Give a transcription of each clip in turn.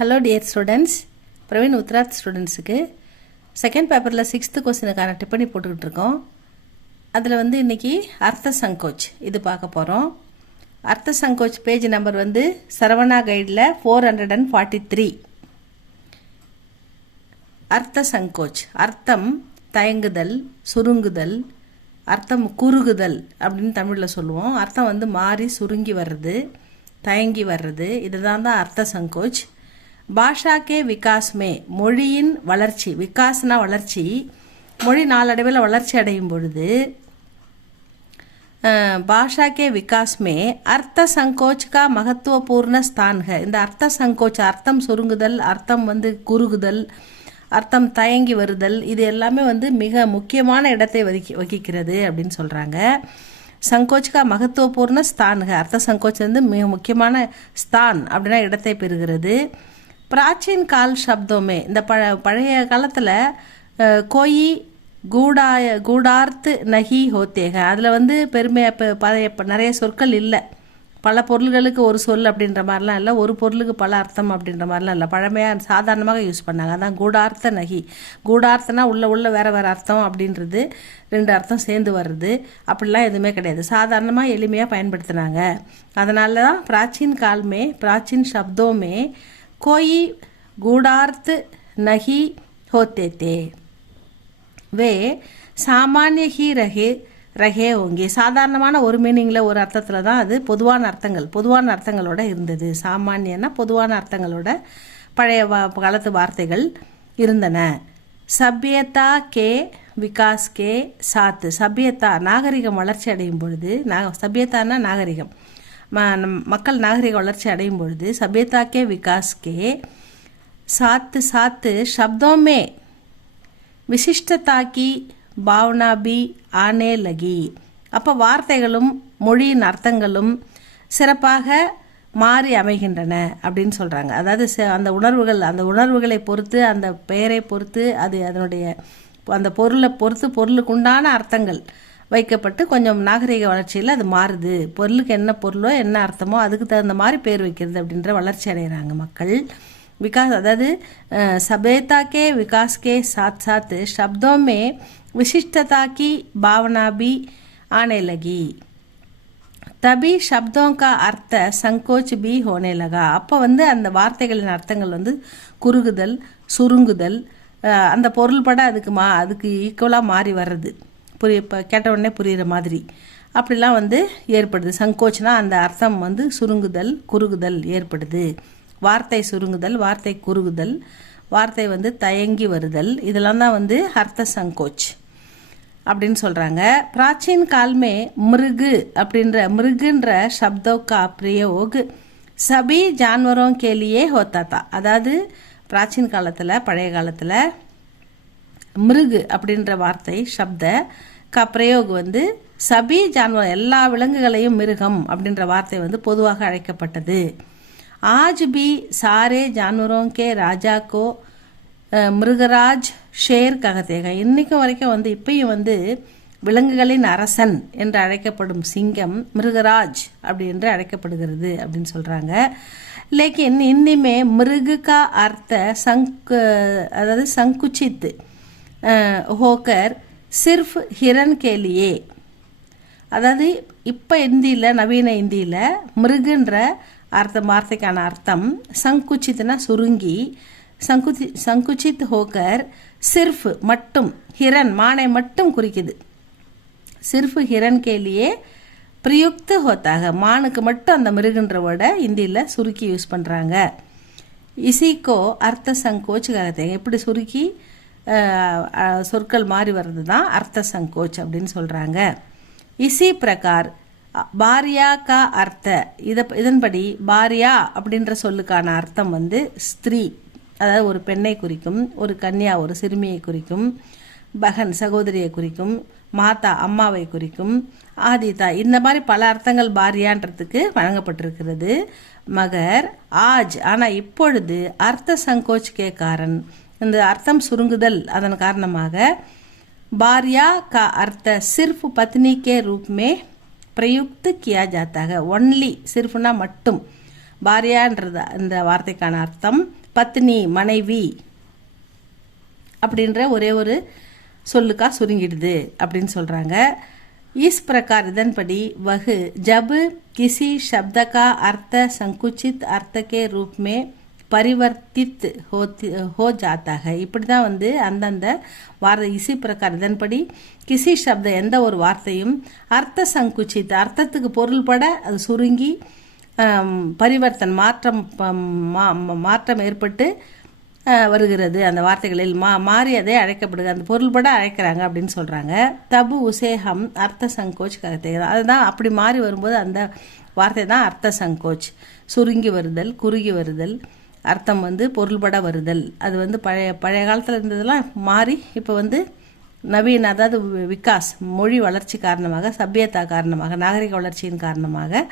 Hello dear students, Praveen Uttarardh ஸ்டூடெண்ட்ஸுக்கு second பேப்பரில் 6th கொஸ்டினுக்கான டிப்பணி போட்டுக்கிட்டு இருக்கோம். அதில் இன்றைக்கி அர்த்த சங்கோச் இது பார்க்க போகிறோம். அர்த்த சங்கோச் பேஜ் நம்பர் சரவணா கைடில் 443. அர்த்த சங்கோச் அர்த்தம் தயங்குதல், சுருங்குதல், அர்த்தம் குறுகுதல் அப்படின்னு தமிழில் சொல்லுவோம். அர்த்தம் மாறி சுருங்கி வர்றது, தயங்கி வர்றது, இதுதான் தான் அர்த்த சங்கோச். பாஷா கே விகாஸ்மே மொழியின் வளர்ச்சி, விகாஸ்னா வளர்ச்சி, மொழி நாளடைவில் வளர்ச்சி அடையும் பொழுது பாஷா கே விகாஸ்மே அர்த்த சங்கோச் கா மகத்துவபூர்ண ஸ்தான்க. இந்த அர்த்த சங்கோச் அர்த்தம் சுருங்குதல், அர்த்தம் குறுகுதல், அர்த்தம் தயங்கி வருதல், இது எல்லாமே மிக முக்கியமான இடத்தை வகிக்கிறது அப்படின்னு சொல்கிறாங்க. சங்கோச் கா மகத்துவபூர்ண ஸ்தான்க, அர்த்த சங்கோச் மிக முக்கியமான ஸ்தான் அப்படின்னா இடத்தை பெறுகிறது. பிராச்சீன் கால் சப்தோமே, இந்த பழைய காலத்தில் கோயி கூடார்த்து நகி ஹோத்தேக, அதில் பெருமையாக நிறைய சொற்கள் இல்லை. பல பொருள்களுக்கு ஒரு சொல் அப்படின்ற மாதிரிலாம் இல்லை, ஒரு பொருளுக்கு பல அர்த்தம் அப்படின்ற மாதிரிலாம் இல்லை. பழமையாக சாதாரணமாக யூஸ் பண்ணாங்க. அதான் கூடார்த்த நகி. கூடார்த்தனா உள்ள வேறு வேறு அர்த்தம் அப்படின்றது, 2 அர்த்தம் சேர்ந்து வர்றது, அப்படிலாம் எதுவுமே கிடையாது. சாதாரணமாக எளிமையாக பயன்படுத்தினாங்க. அதனால தான் பிராச்சீன் சப்தோமே कोई गूढ़ार्थ नहीं होते थे, वे सामान्य ही रहे होंगे. சாதாரணமான ஒரு மீனிங்கில் ஒரு அர்த்தத்தில் தான் அது பொதுவான அர்த்தங்களோட இருந்தது. சாமானியன்னா பொதுவான அர்த்தங்களோட பழைய காலத்து வார்த்தைகள் இருந்தன. சபியதா கே விகாஸ் கே சாத்து, சபியதா நாகரிகம் வளர்ச்சி அடையும் பொழுது, சபியத்தானா நாகரிகம், மக்கள் நாகரிக வளர்ச்சி அடையும் பொழுது சபியதா கே விகாஸ் கே சாத்து சாத்து शब्दों விசிஷ்டதா கி பாவனா பி ஆனே லகி. அப்போ வார்த்தைகளும் மொழியின் அர்த்தங்களும் சிறப்பாக மாறி அமைகின்றன அப்படின்னு சொல்கிறாங்க. அதாவது அந்த உணர்வுகளை பொறுத்து, அந்த பெயரை பொறுத்து, அது அதனுடைய அந்த பொருளை பொறுத்து பொருளுக்குண்டான அர்த்தங்கள் வைக்கப்பட்டு கொஞ்சம் நாகரிக வளர்ச்சியில் அது மாறுது. பொருளுக்கு என்ன பொருளோ என்ன அர்த்தமோ அதுக்கு தகுந்த மாதிரி பேர் வைக்கிறது அப்படின்ற வளர்ச்சி அடைகிறாங்க மக்கள். விகாஸ் அதாவது சபேதா கே விகாஸ் கே சாத் சாத் शब्दों विशिष्टता की भावना भी आने लगी, तभी शब्दों का अर्थ संकोच भी होने लगा. அப்போ அந்த வார்த்தைகளின் அர்த்தங்கள் குறுகுதல், சுருங்குதல், அந்த பொருள் பட அதுக்கு ஈக்குவலாக மாறி வர்றது, இப்போ கேட்ட உடனே புரிகிற மாதிரி அப்படிலாம் ஏற்படுது. சங்கோச்னா அந்த அர்த்தம் சுருங்குதல், குறுகுதல் ஏற்படுது. வார்த்தை சுருங்குதல், வார்த்தை குறுகுதல், வார்த்தை தயங்கி வருதல், இதெல்லாம் தான் அர்த்த சங்கோச் அப்படின்னு சொல்கிறாங்க. பிராச்சீன் கால்மே மிருகுன்ற சப்தோக்கா பிரயோக் சபி ஜான்வரோं के लिए होता था. அதாவது பிராச்சீன் காலத்தில், பழைய காலத்தில் மிருகு அப்படின்ற வார்த்தை சப்த கா பிரயோக் சபி ஜான்வர், எல்லா விலங்குகளையும் மிருகம் அப்படின்ற வார்த்தை பொதுவாக அழைக்கப்பட்டது. ஆஜ் பி சாரே ஜான்வரோं के ராஜா கோ மிருகராஜ் ஷேர் ககத்தேக. இன்றைக்கும் வரைக்கும் இப்பயும் விலங்குகளின் அரசன் என்று அழைக்கப்படும் சிங்கம் மிருகராஜ் அப்படி என்று அழைக்கப்படுகிறது அப்படின்னு சொல்கிறாங்க. लेकिन हिंदी में मृग का अर्थ अதாவது संकुचित होकर सिर्फ हिरण के लिए, அதாவது இப்போ இந்தியில், நவீன இந்தியில் மிருகுன்ற வார்த்தைக்கான அர்த்தம் சங்குச்சித்னா சுருங்கி, சங்குச்சித் ஹோக்கர் சிர்ஃப் மட்டும், ஹிரன் மானை மட்டும் குறிக்குது. சிர்ஃப் ஹிரன் கேலியே பிரயுக்து ஹோத்தாக, மானுக்கு மட்டும் அந்த மிருகுன்ற வேர்டை இந்தியில் சுருக்கி யூஸ் பண்ணுறாங்க. இசிக்கோ அர்த்த சங்கோச் ககத்தேங்க. இப்படி சுருக்கி சொற்கள் மாறி வர்றது தான் அர்த்த சங்கோச் அப்படின்னு சொல்கிறாங்க. இசி பிரகார் பாரியா கா அர்த்த, இதன்படி பாரியா அப்படின்ற சொல்லுக்கான அர்த்தம் ஸ்திரீ, அதாவது ஒரு பெண்ணை குறிக்கும், ஒரு கன்யா ஒரு சிறுமியை குறிக்கும், பகன் சகோதரியை குறிக்கும், மாதா அம்மாவை குறிக்கும், ஆதிதா, இந்த மாதிரி பல அர்த்தங்கள் பாரியான்றதுக்கு வழங்கப்பட்டிருக்கிறது. மகர் ஆஜ், ஆனால் இப்பொழுது அர்த்த சங்கோச் கே காரன், இந்த அர்த்தம் சுருங்குதல் அதன் காரணமாக பாரியா கா அர்த்த சிர்ஃப் பத்னி கே ரூப் மே பிரயுக்த் கியா ஜாத்தாக. ஒன்லி சிர்ஃப்னா மட்டும், பாரியான்றது இந்த வார்த்தைக்கான அர்த்தம் பத்னி மனைவி அப்படின்ற ஒரே ஒரு சொல்லுக்கா சுருங்கிடுது அப்படின்னு சொல்கிறாங்க. இஸ் பிரகார் இதன்படி வகு ஜப் கிசி शब्द का अर्थ संकुचित अर्थ के रूप में परिवर्तित हो जाता है. இப்படி தான் வந்து அந்தந்த வார்த்தை இசி பிரகார் இதன்படி கிசி சப்த எந்த ஒரு வார்த்தையும் அர்த்த சங்குச்சித் அர்த்தத்துக்கு பொருள்பட அது சுருங்கி பரிவர்த்தன் மாற்றம் ஏற்பட்டு வருகிறது. அந்த வார்த்தைகளில் மாறி அதே அழைக்கப்படுது, அந்த பொருள்பட அழைக்கிறாங்க அப்படின்னு சொல்கிறாங்க. தபு உசேகம் அர்த்த சங்கோச் கருத்தை, அதுதான் அப்படி மாறி வரும்போது அந்த வார்த்தை தான் அர்த்த சங்கோச், சுருங்கி வருதல், குறுகி வருதல், அர்த்தம் வந்து பொருள்பட வருதல். அது வந்து பழைய காலத்தில் இருந்ததெல்லாம் மாறி இப்போ வந்து நவீன, அதாவது விகாஸ், மொழி வளர்ச்சி காரணமாக, சபியத்தா காரணமாக, நாகரிக வளர்ச்சியின் காரணமாக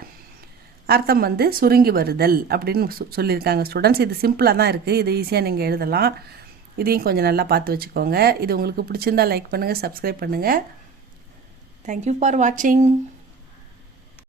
அர்த்தம் வந்து சுருங்கி வருதல் அப்படின்னு சொல்லியிருக்காங்க ஸ்டூடெண்ட்ஸ். இது சிம்பிளாக தான் இருக்குது, இது ஈஸியாக நீங்கள் எழுதலாம். இதையும் கொஞ்சம் நல்லா பார்த்து வச்சுக்கோங்க. இது உங்களுக்கு பிடிச்சிருந்தால் லைக் பண்ணுங்கள், சப்ஸ்கிரைப் பண்ணுங்கள். தேங்க்யூ ஃபார் வாட்சிங்.